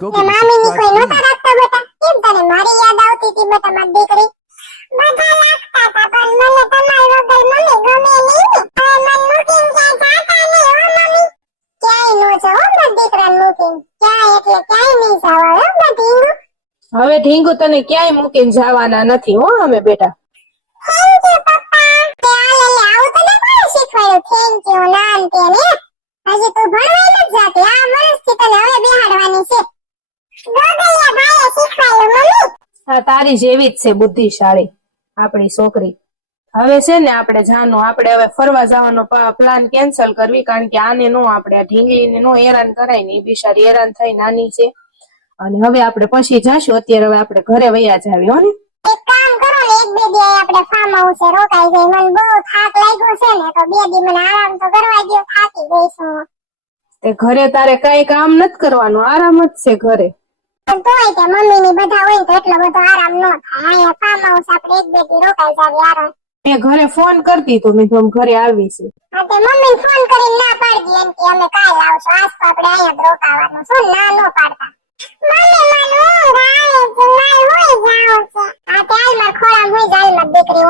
Go get મામીની કોઈ subscribe રાખતા બેટા. કેમ તને મારી યાદ આવતી હતી બેટા મારી દીકરી? બધા રાખતા હતા પણ મને તમારી વગર મમ્મી ગમે નહીં. ને હવે મન મૂકીને ક્યાંય જાતા નહીં હો મમ્મી? ક્યાંય નો જાઓ મારા દીકરાને મૂકીને. ક્યાંય એટલે ક્યાંય નહીં જાવ હો મારી ઢીંગુ. હવે ઢીંગુ તને ક્યાંય મૂકીને જવાના નથી હો અમે બેટા. થેન્ક યુ પપ્પા. તે આ લે લે આવું તને કોણે શીખવાડ્યું? થેન્ક યુ ના ને તે ને હજી તું ભણવાય નથી જાતી આ વર્ષથી તને હવે બેહાડવાની છે ગોગલિયા ભાઈએ શીખવાડ્યું મમ્મી આ તારી જેવી જ છે બુદ્ધિશાળી આપણી છોકરી. હવે છે ને આપણે જાનો આપણે હવે ફરવા જવાનો પ્લાન કેન્સલ કરવી કારણ કે આને નો આપણે આ ઢીંગલીને નો હેરાન કરાય ને એ બિચારી હેરાન થઈ નાની છે. અને હવે આપણે પછી જશું અત્યારે હવે આપણે ઘરે વયા જાવી હો ને? એક કામ કરો ને એક બે દી આપણે ફાર્મ હાઉસે રોકાઈ જઈ મને બહુ થાક લાગ્યો છે ને તો બે દી મને આરામ તો કરવા દો થાકી ગઈ છું. તે ઘરે તારે કઈ કામ નથી કરવાનું આરામ જ છે ઘરે. પણ તોય તે મમ્મી ની બધા હોય તો એટલો બધો આરામ ન થાય. અહીંયા ફાર્મ હાઉસ આપણે એક બેથી રોકાઈ જાવી આરામ મેં ઘરે ફોન કરતી તો મેં કીધું ઘરે આવી છે. હા તે મમ્મી ફોન કરીને ના પાડતી એમ કે અમે કાલ આવશું. આજ તો આપણે અહીંયા જ રોકાવાનું શું ના નો પાડતા. મમ્મી મને ઊંઘ આવે છે મારે હોય જાવ છે. આ તે હાલ માર ખોળામાં હોય જાય મારી દીકરી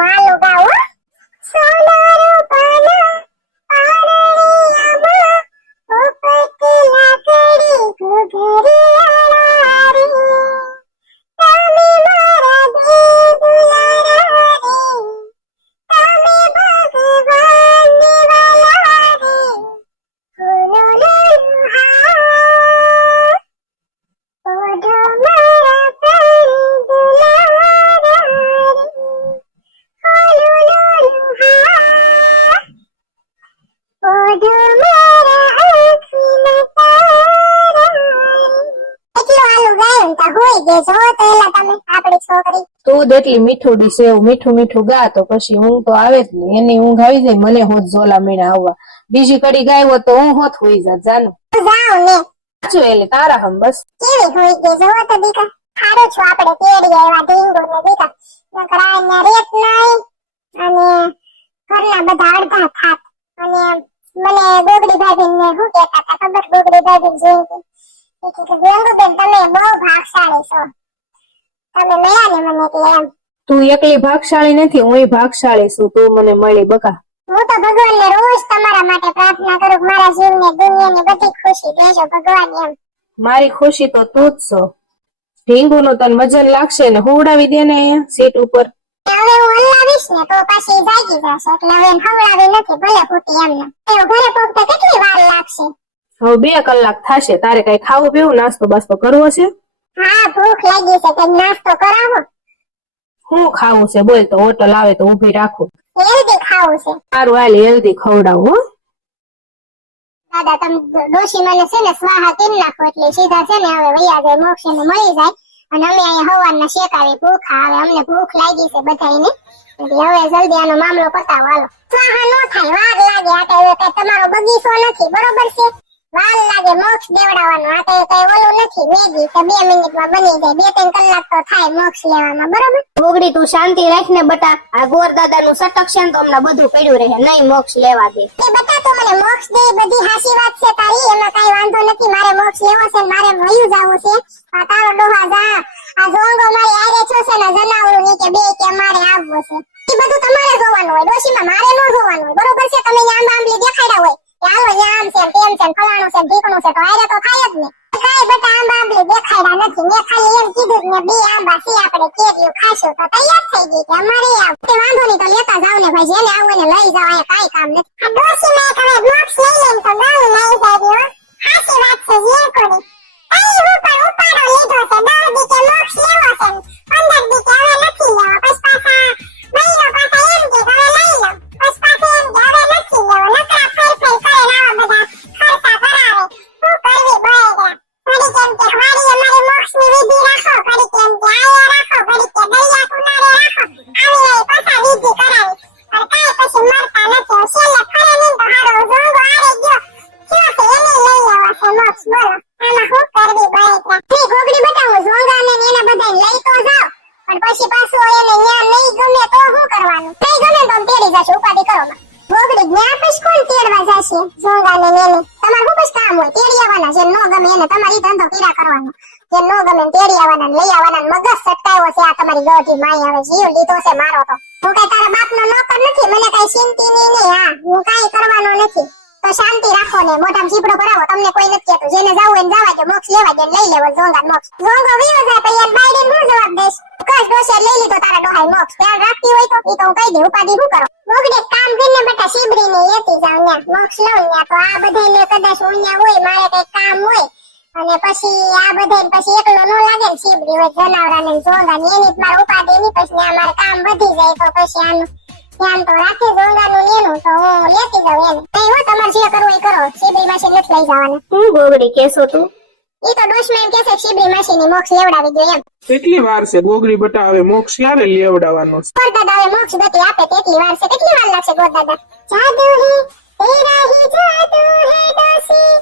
તો હોઈ જ મીઠું ને હોત કડી ગાય તો હું હોત હોઈ જાત, જાનો. સાચું એટલે તારા હમ બસ. કેવી હોય ગઈ છું આપણે તેડી આવ્યા ઢીંગો ને દીકા. નકર થાત. અને મને ગોગડી ભાભી ને શું કહેતા હતા ખબર? ગોગડી ભાભી જોઈ હતી. કે ગંગુબેન તમે બહુ ભાગશાળી છો. તમે મળ્યા ને મને એટલે એમ. તું એકલી ભાગશાળી નથી હું ભાગશાળી છું. તું મને મળી બકા. હું તો ભગવાનને રોજ તમારા માટે પ્રાર્થના કરું મારા દુનિયા ની બધી ખુશી દેજો ભગવાન એમ. મારી ખુશી તો તું જ છો. ઢીંગુ નું તને વજન લાગશે ને હુવડાવી દે ને સીટ ઉપર. હવે હું હલાવીશ ને તો પાછી જાગી જશે. એટલે હવે હવડાવી નથી ભલે ફૂટી એમને એવું ઘરે પહોંચતા કેટલી વાર લાગશે? હવે બે કલાક થશે તારે કઈ ખાવું પીવું નાસ્તો બાસ્તો કરવો છે? હા ભૂખ લાગી છે કંઈક નાસ્તો કરાવો. શું ખાવું છે? બોલ તો હોટલ આવે તો ઊભી રાખું. હેલ્ધી ખાવું છે. સારું હાલ હેલ્ધી ખવડાવું હો. દાદા તમે ડોશી મને છે ને સ્વાહા કરી નાખો? એટલે સીધા છે ને હવે વૈયા જાય મોક્ષ ને મળી જાય. અને અમે અહીંયા હવારના શેકાવી ભૂખ આવે, અમને ભૂખ લાગી છે એટલે હવે જલ્દી આનો મામલો પતાવો. હાલો. સ્વાહા નો થાય, વાર લાગે આ કઈ તમારો બગીચો નથી, બરોબર છે? વાર લાગે. મોક્ષ દેવડાવવાનો આ કઈ કઈ ઓલું નથી. મેગી કે બે મિનિટમાં બની જાય. બે ત્રણ કલાક તો થાય મોક્ષ લેવામાં બરોબર? બોગડી તું શાંતિ રાખ ને બટા આ ગોર દાદા નું સટક છે ને તો હમણાં બધું પડ્યું રહે નહીં મોક્ષ લેવા દે. એ બટા તો મને મોક્ષ દે બધી હાસી વાત છે તારી એમાં કઈ વાંધો નથી મારે મોક્ષ લેવો છે મારે વયું જવું છે. આ તારો ડોહા જા આ જોંગો મારી આરે છો છે ને જનાવરું નીચે બે કે મારે આવવું છે. એ બધું તમારે જોવાનું હોય ડોશીમાં મારે ન જોવાનું હોય બરોબર છે? તમે આંબા આંબલી દેખાડ્યા હોય. હાલો આમ છે, તેમ છે ફલાણું છે ઢીકણું છે, તો આરે તો થાય જ ને. કાંઈ બટા, આંબા, આંબલી દેખાડ્યા નથી. મેં ખાલી એમ કીધું ને, બે આંબા સી આપણે કેરીઓ ખાશું. તો તૈયાર થઈ ગઈ કે અમારે આવ તે વાંધો નહીં, તો લેતા જાવ ને ભાઈ, જેને આવું ને લઈ જાવ અહીંયા કાંઈ કામ નથી. આ ડોસી મેં હવે બોક્સ લઈ લઈને તો ગાઉં લઈ જાય હો. હાચી વાત છે જે કોની. પછી પાછું એને ન્યા નહીં ગમે તો શું કરવાનું? નહીં ગમે તો તેડી જશે ઉપાધિ કરો ઘોઘડી જ્ઞા પછી કોણ તેડવા જશે? ઝોંગાને ને નેને. તમારે શું બસ કામ હોય, તેડી આવવાના. છે નો ગમે એને તમારી ધંધો કર્યા કરવાનો. જે નો ગમે તેડી આવવાના લઈ આવવાના મગજ સટકાયો છે, આ તમારી ગોઠી માઈ આવે જીવ લીધો છે મારો તો. હું કઈ તારા બાપનો નોકર નથી, મને કઈ ચિંતી નહીં, હા. હું કઈ કરવાનો નથી. તો શાંતિ રાખો ને, મોઢામાં જીભડો ભરાવો, તમને કોઈ નથી કહેતું. જેને જાવું એને જવા દે મોક્ષ લેવા દે લઈ લેવો ઝોંગા મોક્ષ. ઝોંગો વિયો જાય તો યાર બાયડીને હું જવાબ દઈશ? કસ ડોસે લઈ લીધો તારા ડોહાઈ મોક્ષ. ધ્યાન રાખતી હોય તો, ઈ તો હું કહી દે ઉપાધિ હું કરો? મોગડે કામ કરીને બેટા શીબડી ને લેતી જાવ ને મોક્ષ લઉં ને તો આ બધાને કદાચ હું હોય, મારે કઈ કામ હોય, અને પછી આ બધાને પછી એકલો નો લાગે ને શીબડી હોય જનાવરા ને ઝોંગા ને એની જ મારે ઉપાધિ ની પછી ન્યા મારે કામ વધી જાય તો પછી આનું ધ્યાન તો રાખી ઝોંગાનું ને એનું તો હું લેતી જાઉં એને નહીં હો તમારે જે કરવું એ કરો. શીબડી માસી નથી લઈ જવાના. હું ગોગડી કેસો તું? એ તો દુશ્મન કે માસી ની મોક્ષ લેવડાવી દો એમ. કેટલી વાર છે ગોગરી બટા હવે મોક્ષ ક્યારે લેવડાવવાનો છે? ગોરદાદા હવે મોક્ષ ગતિ આપે કેટલી વાર છે. કેટલી વાર લાગશે ગોરદાદા? જાદુ હે તેરા હી જાદુ હે ડોસી